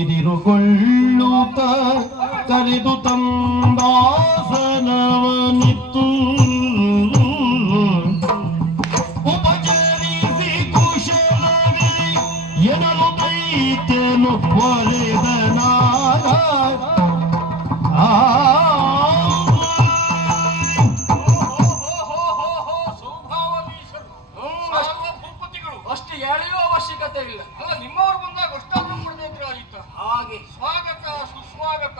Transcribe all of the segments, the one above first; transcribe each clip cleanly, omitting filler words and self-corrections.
ಇದಿರುಗೊಳ್ಳುತ್ತ ಕರೆದು ತಂದಾಸನವನಿತ್ತು ಉಪಚರಿಸಿ ಕುಶಲವೇ ಎನಲು ದೈತ್ಯನು ಒರೆದನಾಗ ಅಷ್ಟು ಎಳೆಯುವ ಅವಶ್ಯಕತೆ ಇಲ್ಲ. ಅಲ್ಲ, ನಿಮ್ಮವರು ಬಂದಾಗ ಅಷ್ಟಾದ್ರೂ ಕೊಡದಿದ್ರೆ ಆಯಿತಾ? ಹಾಗೆ ಸ್ವಾಗತ ಸುಸ್ವಾಗತ.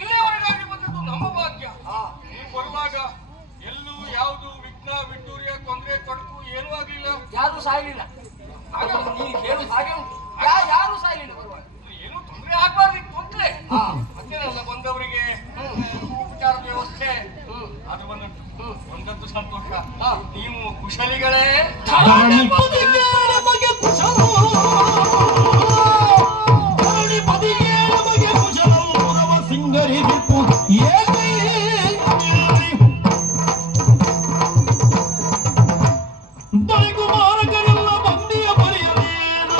ಇಲ್ಲಿಯವರೆಗಾಗಿ ಬಂದದ್ದು ನಮ್ಮ ಭಾಗ್ಯ. ನೀವು ಬರುವಾಗ ಎಲ್ಲೂ ಯಾವುದು ವಿಘ್ನ ವಿಡ್ಡೂರ್ಯ ತೊಂದರೆ ತೊಡಕು ಏನೂ ಆಗ್ಲಿಲ್ಲ. ಯಾರು ಸಾಯಲಿಲ್ಲ. ನೀನು ಹೇಳುದು ಹಾಗೆ ಉಂಟು. ಯಾರು ಸಾಯಲಿಲ್ಲ ಬರುವಾಗ. ಏನು ತೊಂದರೆ ಆಗ್ಬಾರ್ದಿತ್ತು ಅಂತಲೇ. ಮತ್ತೇನಲ್ಲ, ಬಂದವರಿಗೆ ಉಪಚಾರದ ವ್ಯವಸ್ಥೆ ಅದು ಬಂದದ್ದು. ಒಂದದ್ದು ಸಂತೋಷ. ನೀವು ಕುಶಲಿಗಳೇ. ಸಿಂಗರಿಸಿತು ದೊರೆಗುಮಾರಕರೆಲ್ಲ ಬಂದಿಯ ಬರೆಯಲೇನು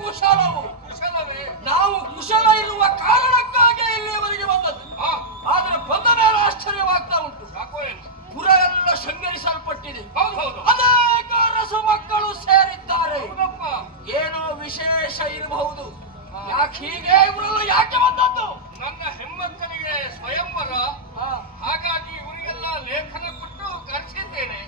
ಕುಶಲವೇ? ನಾವು ಕುಶಲ ಇರುವ ಕಾರಣಕ್ಕಾಗಿ ಇಲ್ಲಿಯವರೆಗೆ ಬಂದದ್ದು. ಆದ್ರೆ ಬಂದ ಮೇಲೆ ಆಶ್ಚರ್ಯವಾಗ್ತಾ ಉಂಟು. ಯಾಕೋ ಏನು? ಪುರ ಎಲ್ಲ ಶೃಂಗರಿಸಲ್ಪಟ್ಟಿದೆ. ಹೌದು. ಅನೇಕ ರಸು ಮಕ್ಕಳು ಸೇರಿದ್ದಾರೆ. ಹೌದಪ್ಪ. ಏನೋ ವಿಶೇಷ ಇರಬಹುದು. ಯಾಕೆ ಹೀಗೆ ಇವರೆಲ್ಲ ಯಾಕೆ ಬಂದದ್ದು? ನನ್ನ ಹೆಣ್ಮಕ್ಕಳಿಗೆ ಸ್ವಯಂವರ, ಹಾಗಾಗಿ ಇವರಿಗೆಲ್ಲ ಲೇಖನ ಕೊಟ್ಟು ಕರೆಸಿದ್ದೇನೆ.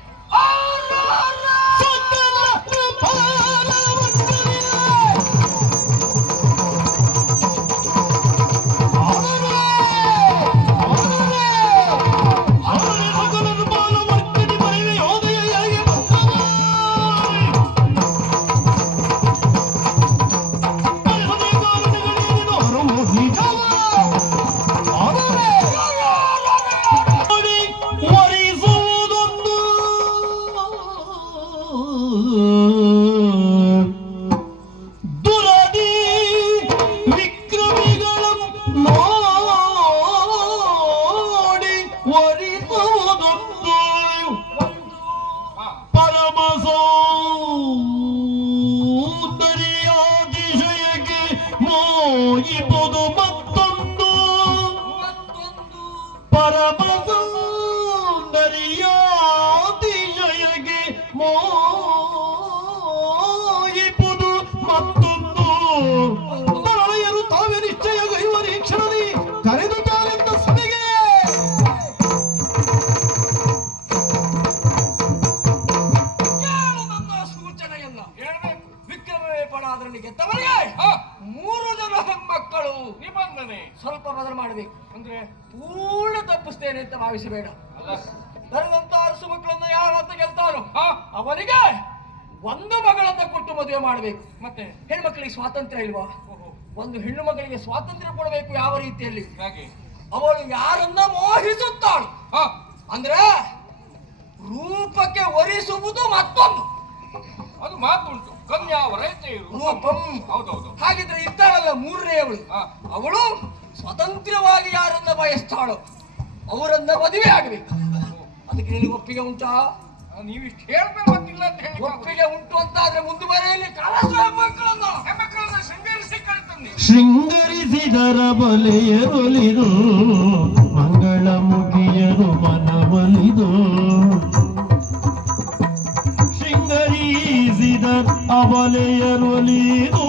ಸ್ವಲ್ಪ ಬದಲು ಮಾಡಬೇಕು. ಅಂದ್ರೆ ಪೂರ್ಣ ತಪ್ಪಿಸ್ತೇನೆ ಅಂತ ಭಾವಿಸಬೇಡ. ಬರೆದಂತ ಅರಸು ಮಕ್ಕಳನ್ನ ಯಾವಂತ ಗೆಲ್ತಾರೋ ಅವನಿಗೆ ಒಂದು ಮಗಳನ್ನ ಕೊಟ್ಟು ಮದುವೆ ಮಾಡಬೇಕು. ಮತ್ತೆ ಹೆಣ್ಮಕ್ಳಿಗೆ ಸ್ವಾತಂತ್ರ್ಯ ಇಲ್ವಾ? ಒಂದು ಹೆಣ್ಣು ಮಗಳಿಗೆ ಸ್ವಾತಂತ್ರ್ಯ ಕೊಡಬೇಕು. ಯಾವ ರೀತಿಯಲ್ಲಿ? ಅವಳು ಯಾರನ್ನ ಮೋಹಿಸುತ್ತಾಳು ಅಂದ್ರೆ ರೂಪಕ್ಕೆ ಒರಿಸುವುದು ಮತ್ತೊಂದು. ಅದು ಮಾತುಂಟು. ಕನ್ಯಾ ವರೈತೆಯರು ರೂಪಂ. ಹೌದೌದು. ಹಾಗಿದ್ರೆ ಇದ್ದಾಳಲ್ಲ ಮೂರನೇ ಅವಳು, ಅವಳು ಸ್ವತಂತ್ರವಾಗಿ ಯಾರನ್ನ ಬಯಸ್ತಾಳೋ ಅವರನ್ನ ಮದುವೆ ಆಗಬೇಕು. ಅದಕ್ಕೆ ನಿನಗೆ ಒಪ್ಪಿಗೆ ಉಂಟಾ? ನೀವಿಷ್ಟು ಹೇಳ್ಬೇಕು ಗೊತ್ತಿಲ್ಲ ಅಂತ ಹೇಳಿ. ಒಪ್ಪಿಗೆ ಉಂಟು ಅಂತ ಆದ್ರೆ ಮುಂದುವರೆಯಲ್ಲಿ ಹೆಣ್ಮಕ್ಕಳನ್ನ ಶೃಂಗರಿಸಿ ಕಳಿತಂದೆ. ಶೃಂಗರಿಸಿದರ ಬಲೆಯರೊಲಿದು ಮಂಗಳ ಮುಗಿಯರು ಮನವಲಿದು ಶೃಂಗರಿಸಿದರ ಅಬಲೆಯರೊಲಿದು